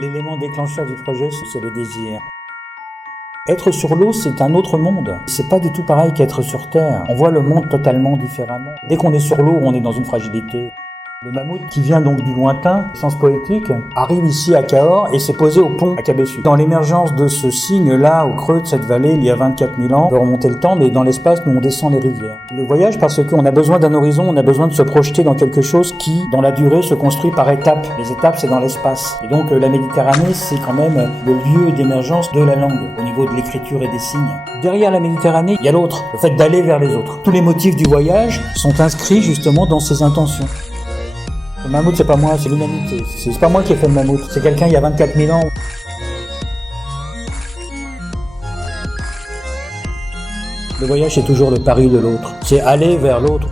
L'élément déclencheur du projet, c'est le désir. Être sur l'eau, c'est un autre monde. C'est pas du tout pareil qu'être sur Terre. On voit le monde totalement différemment. Dès qu'on est sur l'eau, on est dans une fragilité. Le mammouth, qui vient donc du lointain, sens poétique, arrive ici à Cahors et s'est posé au pont à Cabessu. Dans l'émergence de ce signe-là, au creux de cette vallée, il y a 24 000 ans, on peut remonter le temps, mais dans l'espace, nous, on descend les rivières. Le voyage, parce qu'on a besoin d'un horizon, on a besoin de se projeter dans quelque chose qui, dans la durée, se construit par étapes. Les étapes, c'est dans l'espace. Et donc, la Méditerranée, c'est quand même le lieu d'émergence de la langue, au niveau de l'écriture et des signes. Derrière la Méditerranée, il y a l'autre, le fait d'aller vers les autres. Tous les motifs du voyage sont inscrits justement dans ces intentions. Le mammouth, c'est pas moi, c'est l'humanité. C'est pas moi qui ai fait le mammouth, c'est quelqu'un il y a 24 000 ans. Le voyage, c'est toujours le pari de l'autre. C'est aller vers l'autre.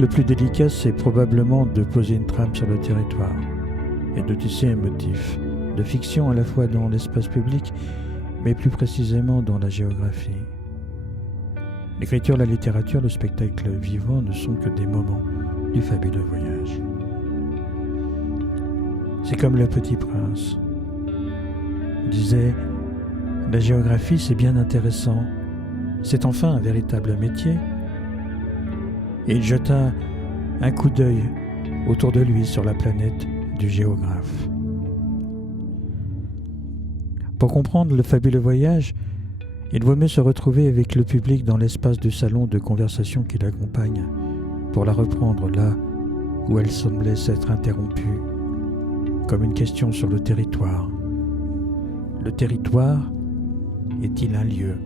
Le plus délicat, c'est probablement de poser une trame sur le territoire et de tisser un motif de fiction à la fois dans l'espace public, mais plus précisément dans la géographie. L'écriture, la littérature, le spectacle vivant ne sont que des moments du fabuleux voyage. C'est comme Le Petit Prince disait « La géographie, c'est bien intéressant. C'est enfin un véritable métier. » Et il jeta un coup d'œil autour de lui sur la planète du géographe. Pour comprendre le fabuleux voyage, il vaut mieux se retrouver avec le public dans l'espace du salon de conversation qui l'accompagne, pour la reprendre là où elle semblait s'être interrompue, comme une question sur le territoire. Le territoire est-il un lieu ?